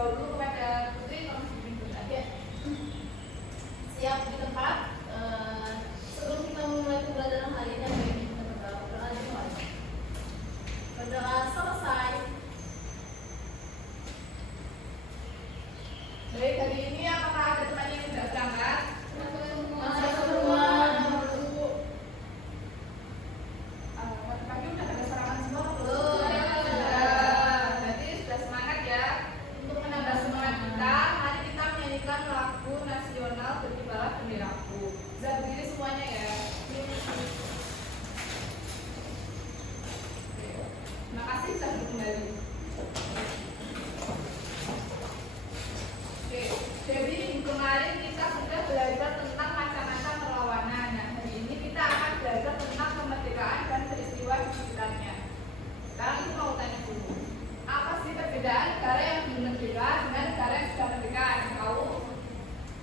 jawab dulu kepada Putri kalau masih bingung aja. Siap di tempat. Sebelum kita memulai pembelajaran hari ini, apa yang kita berdoa dulu. Berdoa selesai. Baik, hari ini apakah ada teman yang sudah berangkat? Masih semua. Pagi udah ada serangan semua belum? Berarti sudah semangat ya. Untuk menambah semangat kita, mari kita menyanyikan lagu nasional Berkibarlah Benderaku. Bisa berdiri semuanya ya. Terima kasih sudah kembali. Oke, jadi kemarin kita sudah belajar tentang macam-macam perlawanan. Nah, hari ini kita akan belajar tentang kemerdekaan dan peristiwa di sekitarnya. Sekarang itu mau tanya dulu, apa sih perbedaan negara yang belum merdeka dengan negara yang sudah merdeka? Tahu?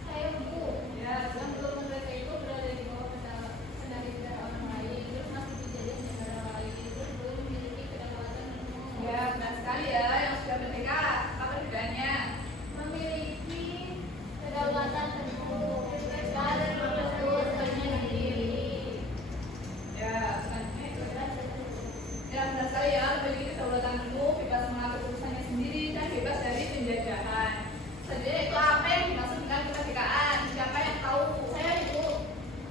Saya Bu. Ya, yang belum merdeka itu berada di bawah kendali orang lain, terus masih dijajah negara lain, terus belum memiliki kedaulatan. Ya, benar sekali ya. Yang sudah merdeka, apa perbedaannya? Memiliki kedaulatan penuh dan mengatur sendiri. Ya, selanjutnya itu adalah ya, benar sekali ya, memiliki kedaulatan penuh, bebas mengatur urusannya sendiri dan bebas dari penjajahan. Sebenarnya itu apa yang dimaksud dengan kemerdekaan? Siapa yang tahu? Saya itu.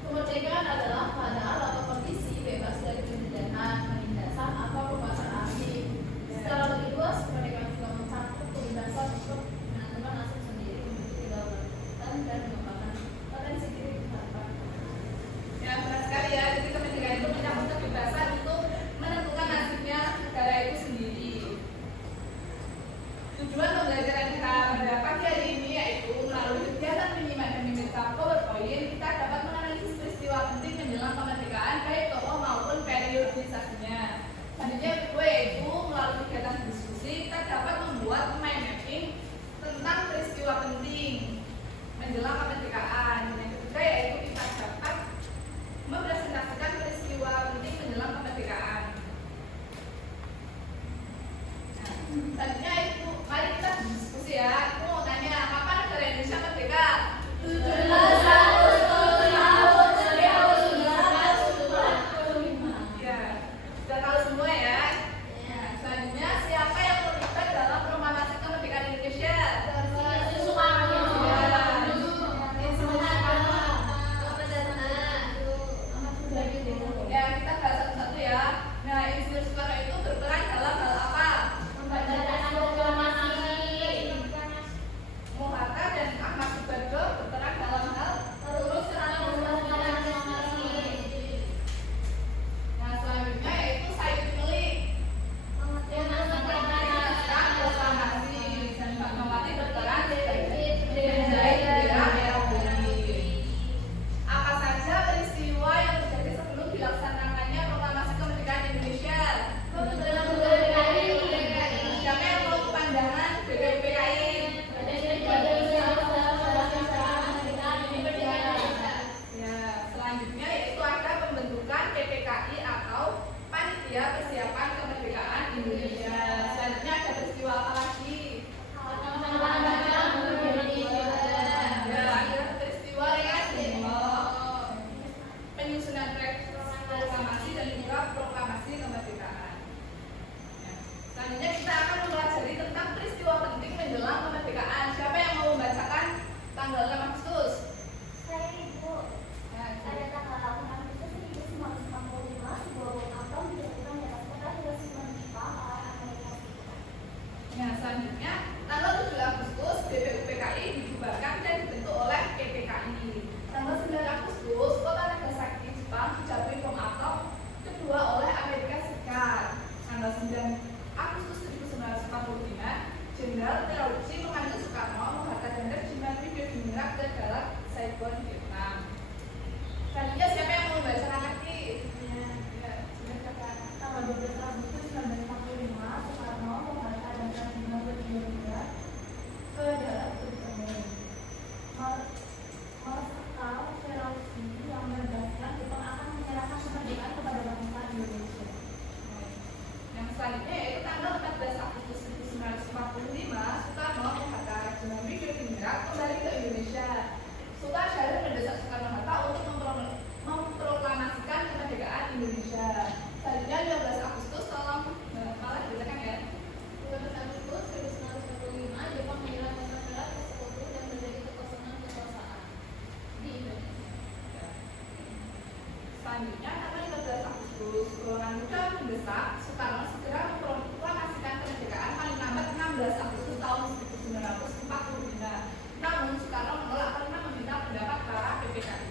Kemerdekaan adalah keadaan atau kondisi bebas dari penjajahan, penindasan atau penguasaan asing. Secara lebih luas, kemerdekaan juga mencakup kebebasan untuk menentukan nasib sendiri, memiliki kedaulatan dan mengembangkan potensi diri kita. Ya, benar sekali ya. Jadi kemerdekaan itu mencakup kebebasan untuk menentukan nasibnya negara itu sendiri. Tujuan pembelajaran kita pada pagi hari ini yaitu melalui kegiatan penyimak dan membaca PowerPoint, kita dapat menganalisis peristiwa penting menjelang kemerdekaan baik tokoh maupun periodisasinya. Selanjutnya kedua yaitu melalui kegiatan diskusi kita dapat membuat mind mapping tentang peristiwa penting menjelang kemerdekaan. Yang ketiga yaitu kita dapat mempresentasikan peristiwa penting menjelang kemerdekaan. Nah, selanjutnya itu mari kita diskusi ya. Aku mau tanya, kapan negara Indonesia merdeka? 17 Agustus tahun 1945. Ya, sudah tahu semua ya. Nah, selanjutnya siapa yang terlibat dalam proklamasi kemerdekaan Indonesia? Soekarno. Ya, kita bahas satu-satu ya. Nah, Insinyur Soekarno itu berperan dalam hal apa? Pembuatan proklamasi. kembali ke Indonesia. Sultan Syahrir mendesak Soekarno-Hatta untuk memproklamasikan kemerdekaan Indonesia. Selanjutnya 15 Agustus, tolong malah dibacakan ya. 15 Agustus 1945, Jepang menyerang kota Perak ke Sekutu dan terjadi kekosongan kekuasaan di Indonesia. Selanjutnya tanggal 15 Agustus, golongan muda mendesak Soekarno segera memproklamasikan kemerdekaan paling lambat 16 Agustus tahun 1945. Namun Soekarno menolak karena meminta pendapat para PPKI.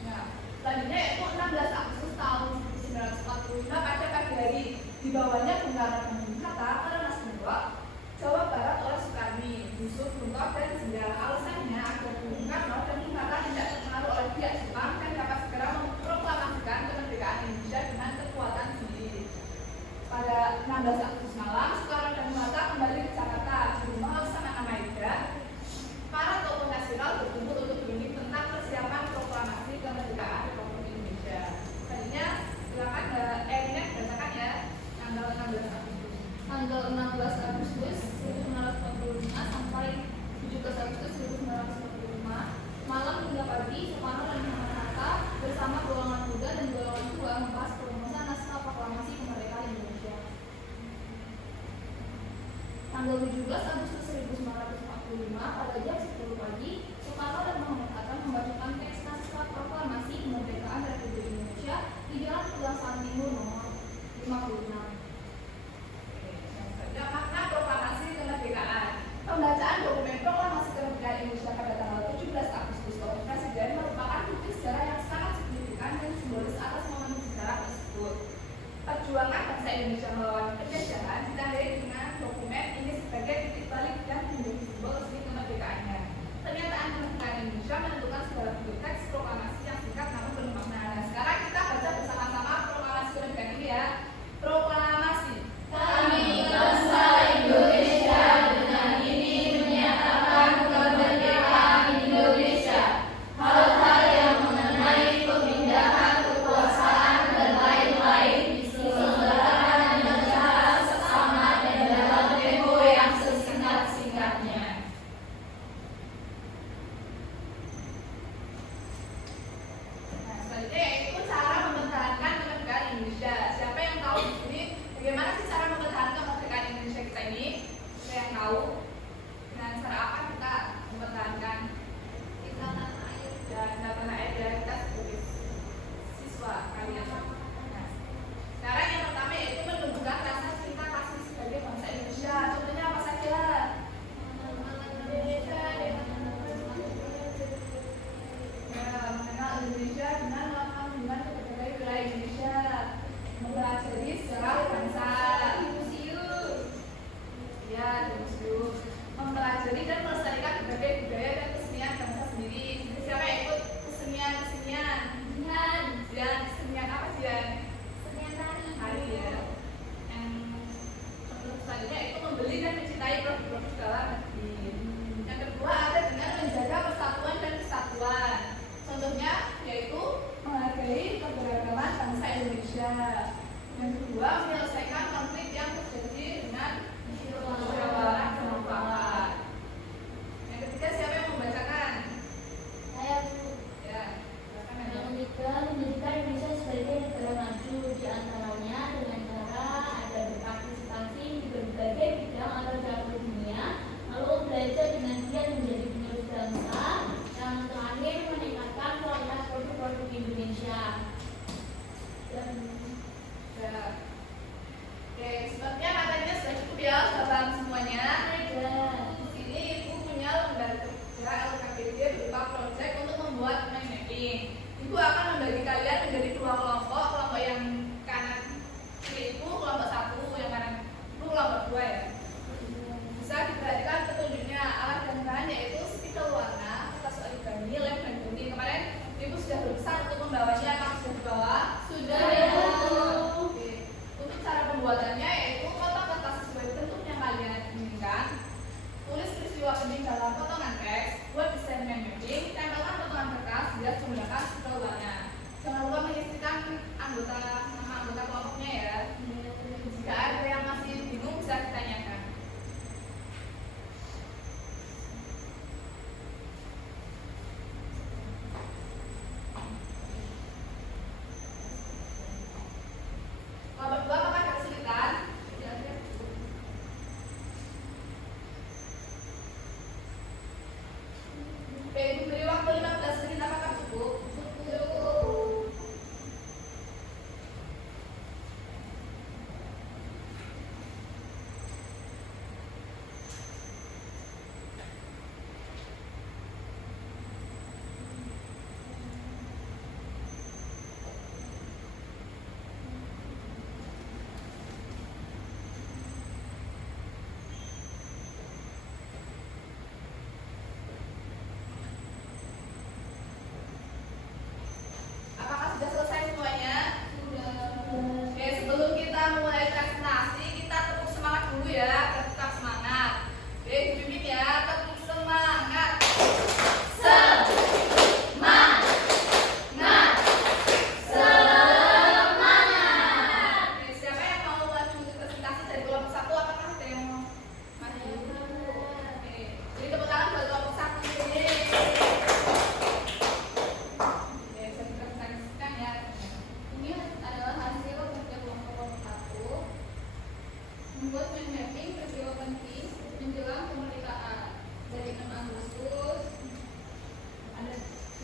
Nah, selanjutnya yaitu 16 Agustus tahun 1945 pada pagi hari dibawanya Bung Karno dan Bung Hatta ke Rengas Dengklok, Jawa Barat oleh Sukarni, Yusuf, Buntok, dan Zia. Alasannya agar Bung Karno dan Bung Hatta tidak terpengaruh oleh pihak Jepang dan dapat segera memproklamasikan kemerdekaan Indonesia dengan kekuatan sendiri. Pada 16 Agustus malam, Soekarno dan Bung Hatta kembali ke Jakarta di rumah Laksamana Maeda. Para tokoh nasional berkumpul untuk berunding tentang persiapan proklamasi kemerdekaan Republik Indonesia. Tadinya silakan Erina bacakan ya tanggal 16 Agustus. Tanggal 16 Agustus 1945 sampai 17 Agustus 1945, malam hingga pagi, Soekarno dan Bung Hatta bersama golongan muda dan golongan tua membahas perumusan naskah proklamasi kemerdekaan Indonesia. Tanggal 17 Agustus 1945 pada jam 10 pagi, Soekarno dan Muhammad Hatta membacakan teks naskah proklamasi kemerdekaan Republik Indonesia di Jalan Pegangsaan Timur nomor 56. Makna proklamasi kemerdekaan. Pembacaan dokumen proklamasi kemerdekaan Indonesia pada tanggal 17 Agustus oleh Presiden merupakan bukti sejarah yang sangat signifikan dan simbolis atas momen sejarah tersebut. Perjuangan bangsa Indonesia melawan penjajahan ditandai dengan dokumen ini sebagai titik balik dan menjadi simbol resmi kemerdekaannya. Pernyataan kemerdekaan Indonesia menentukan segala bentuk teks proklamasi yang singkat namun penuh makna. Nah, sekarang kita baca bersama-sama proklamasi kemerdekaan ini ya. Proklamasi. Kami bangsa Indonesia dengan ini menyatakan kemerdekaan Indonesia. Hal-hal yang mengenai pemindahan kekuasaan dan lain-lain diselenggarakan dengan cara seksama dan dalam tempo yang sesingkat-singkatnya. Nah, selanjutnya yaitu cara mempertahankan kemerdekaan Indonesia. Siapa yang tahu di sini bagaimana sih cara mempertahankan kemerdekaan Indonesia kita ini? Siapa yang tahu? Dengan cara apa kita mempertahankan? Kita tanah air. Dan tanah air dan kita sebagai siswa kalian. Nah, sekarang yang pertama yaitu menumbuhkan rasa cinta kasih sebagai bangsa Indonesia. Contohnya apa saja? Ya, mengenal Indonesia dengan melakukan hubungan ke berbagai wilayah Indonesia, mempelajari sejarah bangsa, di museum, ya di museum, mempelajari dan melestarikan berbagai budaya dan kesenian bangsa sendiri. Jadi siapa yang ikut kesenian? Dan kesenian apa sih ya? Kesenian Hari ya. Yang contoh selanjutnya itu membeli dan mencintai produk-produk dalam negeri. Yang kedua ada dengan menjaga persatuan dan kesatuan. Contohnya yaitu menghargai keberagaman bangsa Indonesia. Yang kedua menyelesaikan konflik yang terjadi dengan musyawarah dan mufakat. Yang ketiga siapa yang membacakan? Saya Ya, silakan yang aja. ketiga, menjadikan Indonesia sebagai negara maju, di antaranya dengan cara ada berpartisipasi di berbagai bidang atau dapur dunia, lalu belajar dengan giat menjadi penerus bangsa, yang terakhir meningkatkan kualitas produk-produk Indonesia. Dan Ya. Oke, sepertinya materinya sudah cukup ya, sudah paham semuanya. Di sini Ibu punya lembar kerja LKPD berupa proyek untuk membuat mind mapping. Ibu akan membagi kalian menjadi dua kelompok, kelompok yang kanan kiri Ibu kelompok 1, yang kanan Ibu kelompok 2 ya. Bisa diperhatikan petunjuknya, alat dan bahan yaitu spidol warna, kertas origami, lem dan gunting. Kemarin Ibu sudah berpesan untuk membawanya, apakah sudah dibawa? Sudah ya. Oke. Untuk cara pembuatannya yaitu kotak kertas sesuai bentuk yang kalian inginkan. Tulis peristiwa penting dalam potongan teks, buat desain mind mapping, tempelkan potongan kertas, biar menggunakan spidol warna. Jangan lupa mengisikan nama anggota kelompoknya ya. Jika ada yang masih bingung bisa ditanyakan. membuat mind mapping peristiwa penting menjelang kemerdekaan dari 6 Agustus, ada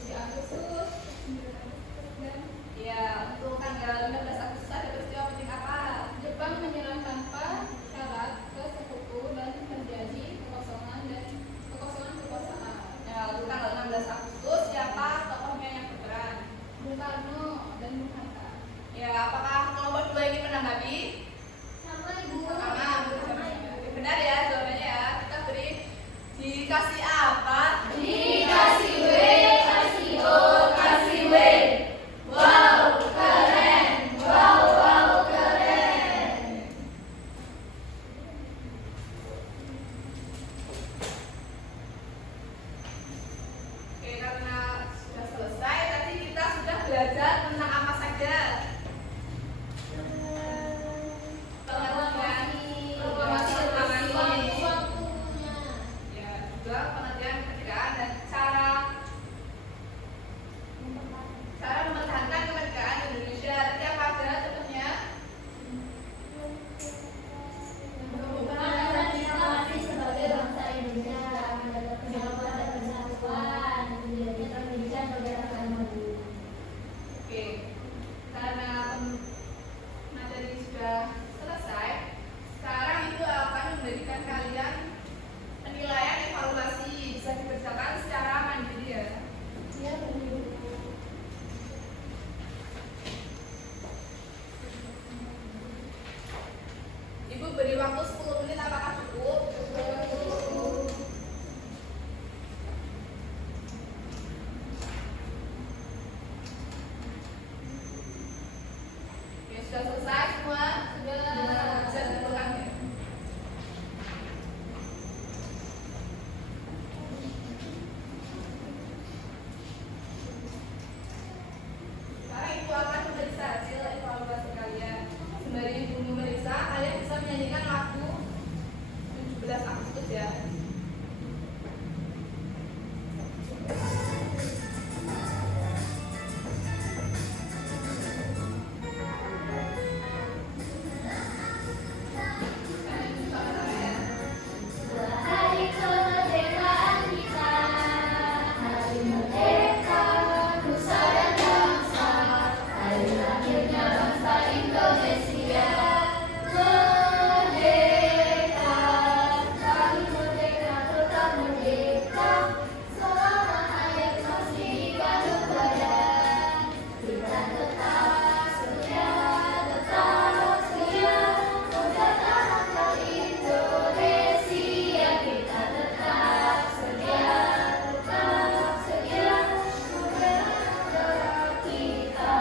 7 Agustus, 9 Agustus, dan Ya, untuk tanggal 15 Agustus ada peristiwa penting apa? Jepang menyerah tanpa syarat ke sekutu dan terjadi kekosongan kekuasaan. Ya, untuk tanggal 16 Agustus siapa tokohnya yang berperan? Bung Karno dan Bung Hatta. Ya, apakah kelompok dua ini menanggapi? Sama Ibu. Sama. Benar ya jawabannya ya. Kita beri dikasih apa? Dikasih W, kasih O, kasih W. Wow, keren. Wow, keren. Oke, karena sudah selesai, tadi kita sudah belajar tentang apa saja? Ya, juga pengertian kemerdekaan dan cara mempertahankan kemerdekaan Indonesia. Tadi apa aja contohnya? Sebagai bangsa Indonesia menjaga kedaulatan dan persatuan, menjadikan Indonesia sebagai negara maju. Oke, karena materi sudah selesai, sekarang itu akan memberikan kalian penilaian evaluasi, bisa dikerjakan secara mandiri ya. Ya, benar. Ibu beri waktu 10 menit, apakah cukup? Oke, sudah selesai semua? Sudah. Bisa simpulkan ya? Sekarang ibu akan memeriksa hasil evaluasi kalian. Sembari ibu memeriksa, kalian bisa menyanyikan lagu 17 Agustus ya. Sama-sama ya. Hari kemerdekaan kita, hari merdeka, nusa dan bangsa, hari lahirnya bangsa Indonesia. Merdeka, kami merdeka, tetap merdeka, selama hayat masih dikandung badan. Kita tetap setia, mempertahankan Indonesia. Kita tetap setia, mempertahankan kita.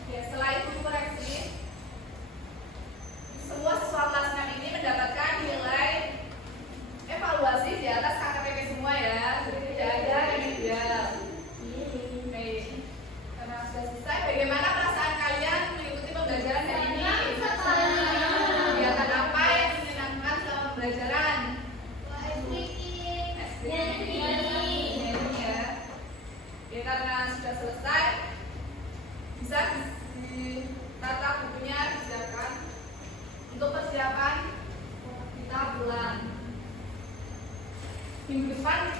Oke, setelah itu koreksi, semua siswa kelas 6 ini mendapatkan nilai evaluasi di atas KKPP semua ya. Jadi tidak ada yang ideal. Baik, karena sudah selesai, bagaimana perasaan kalian mengikuti pembelajaran hari ini? Kegiatan apa yang menyenangkan selama pembelajaran? Nyanyi ya. Ya, karena sudah selesai, bisa ditata bukunya, disiapkan untuk persiapan kita pulang. Minggu depan